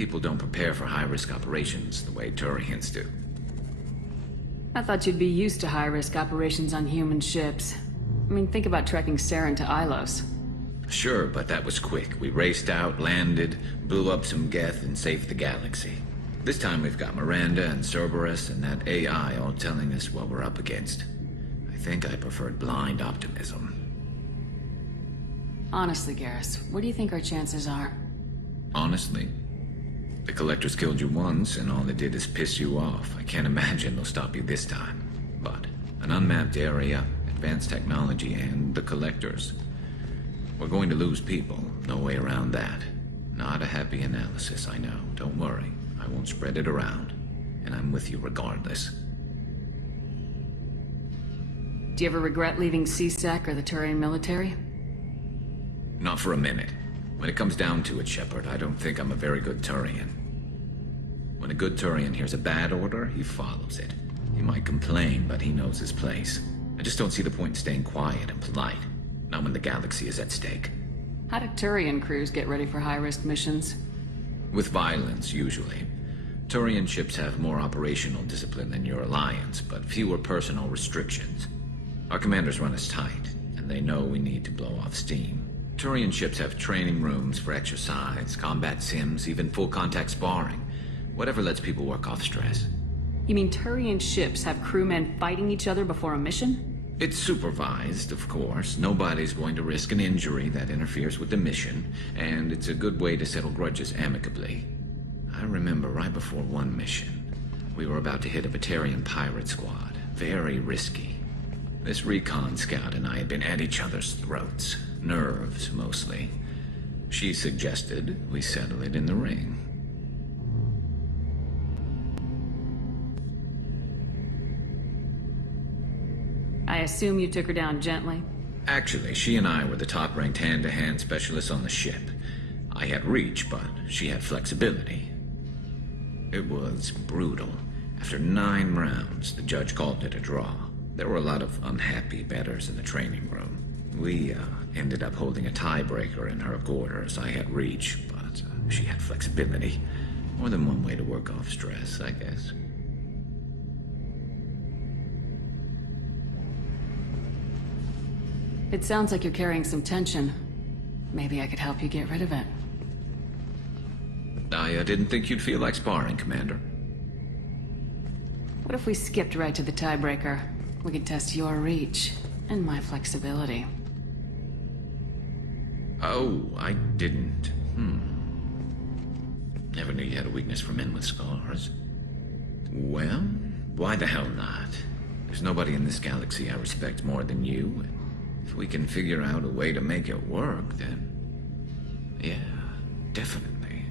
People don't prepare for high-risk operations the way Turians do. I thought you'd be used to high-risk operations on human ships. I mean, think about trekking Saren to Ilos. Sure, but that was quick. We raced out, landed, blew up some Geth, and saved the galaxy. This time we've got Miranda and Cerberus and that AI all telling us what we're up against. I think I preferred blind optimism. Honestly, Garrus, what do you think our chances are? Honestly? The Collectors killed you once, and all they did is piss you off. I can't imagine they'll stop you this time. But an unmapped area, advanced technology, and the Collectors. We're going to lose people. No way around that. Not a happy analysis, I know. Don't worry. I won't spread it around. And I'm with you regardless. Do you ever regret leaving CSEC or the Turian military? Not for a minute. When it comes down to it, Shepard, I don't think I'm a very good Turian. When a good Turian hears a bad order, he follows it. He might complain, but he knows his place. I just don't see the point in staying quiet and polite. Not when the galaxy is at stake. How do Turian crews get ready for high-risk missions? With violence, usually. Turian ships have more operational discipline than your alliance, but fewer personal restrictions. Our commanders run us tight, and they know we need to blow off steam. Turian ships have training rooms for exercise, combat sims, even full-contact sparring. Whatever lets people work off stress. You mean Turian ships have crewmen fighting each other before a mission? It's supervised, of course. Nobody's going to risk an injury that interferes with the mission, and it's a good way to settle grudges amicably. I remember right before one mission, we were about to hit a Batarian pirate squad. Very risky. This recon scout and I had been at each other's throats. Nerves, mostly. She suggested we settle it in the ring. I assume you took her down gently? Actually, she and I were the top-ranked hand-to-hand specialists on the ship. I had reach, but she had flexibility. It was brutal. After 9 rounds, the judge called it a draw. There were a lot of unhappy bettors in the training room. We ended up holding a tiebreaker in her quarters. I had reach, but she had flexibility. More than one way to work off stress, I guess. It sounds like you're carrying some tension. Maybe I could help you get rid of it. I didn't think you'd feel like sparring, Commander. What if we skipped right to the tiebreaker? We could test your reach and my flexibility. Oh, I didn't. Never knew you had a weakness for men with scars. Well, why the hell not? There's nobody in this galaxy I respect more than you. And if we can figure out a way to make it work, then... yeah, definitely.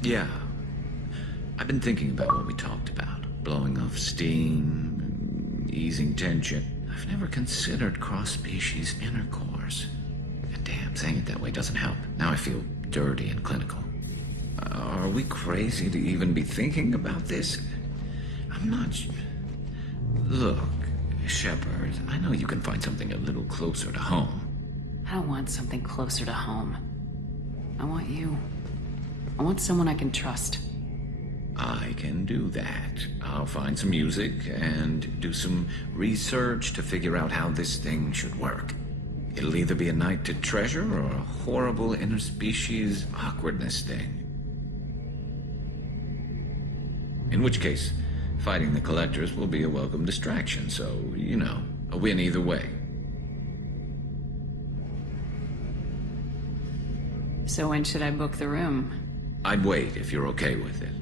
Yeah. I've been thinking about what we talked about. Blowing off steam, easing tension. I've never considered cross-species intercourse. And damn, saying it that way doesn't help. Now I feel dirty and clinical. Are we crazy to even be thinking about this? I'm not... Look, Shepard, I know you can find something a little closer to home. I don't want something closer to home. I want you. I want someone I can trust. I can do that. I'll find some music and do some research to figure out how this thing should work. It'll either be a night to treasure or a horrible interspecies awkwardness thing. In which case, fighting the Collectors will be a welcome distraction, so, you know, a win either way. So when should I book the room? I'd wait if you're okay with it.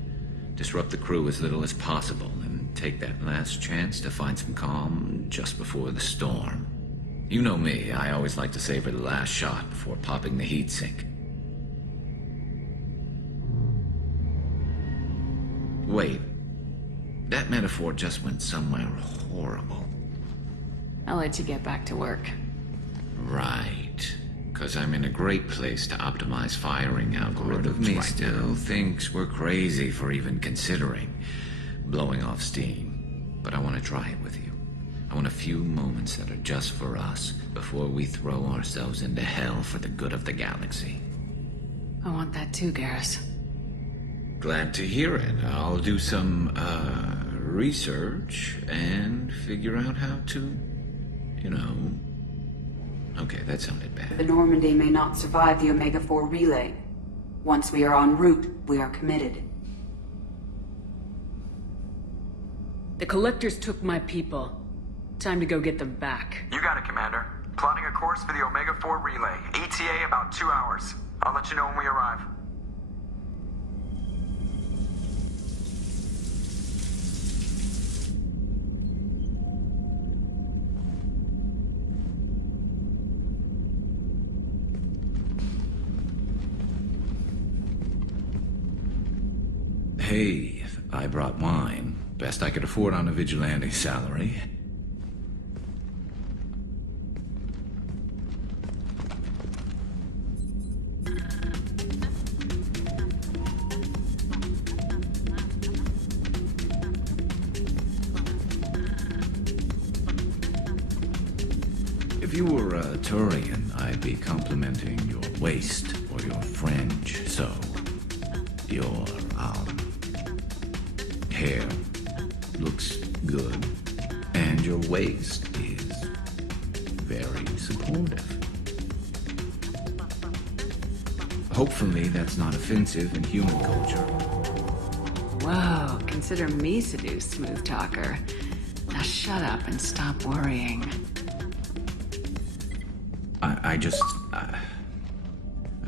Disrupt the crew as little as possible, and take that last chance to find some calm just before the storm. You know me, I always like to savor the last shot before popping the heat sink. Wait, that metaphor just went somewhere horrible. I'll let you get back to work. Right. Because I'm in a great place to optimize firing algorithms. Part of me still thinks we're crazy for even considering blowing off steam. But I want to try it with you. I want a few moments that are just for us before we throw ourselves into hell for the good of the galaxy. I want that too, Garrus. Glad to hear it. I'll do some, research and figure out how to, Okay, that sounded bad. The Normandy may not survive the Omega-4 relay. Once we are en route, we are committed. The Collectors took my people. Time to go get them back. You got it, Commander. Plotting a course for the Omega-4 relay. ETA about 2 hours. I'll let you know when we arrive. Hey, I brought wine. Best I could afford on a vigilante salary. If you were a Turian, I'd be complimenting your waist or your fringe, so... Your, hair looks good, and your waist is very supportive. Hopefully that's not offensive in human culture. Whoa, consider me seduced, smooth talker. Now shut up and stop worrying. I've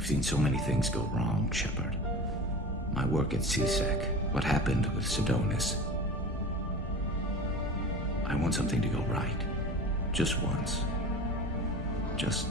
seen so many things go wrong, Shepard. My work at CSEC, what happened with Sidonis. I want something to go right. Just once. Just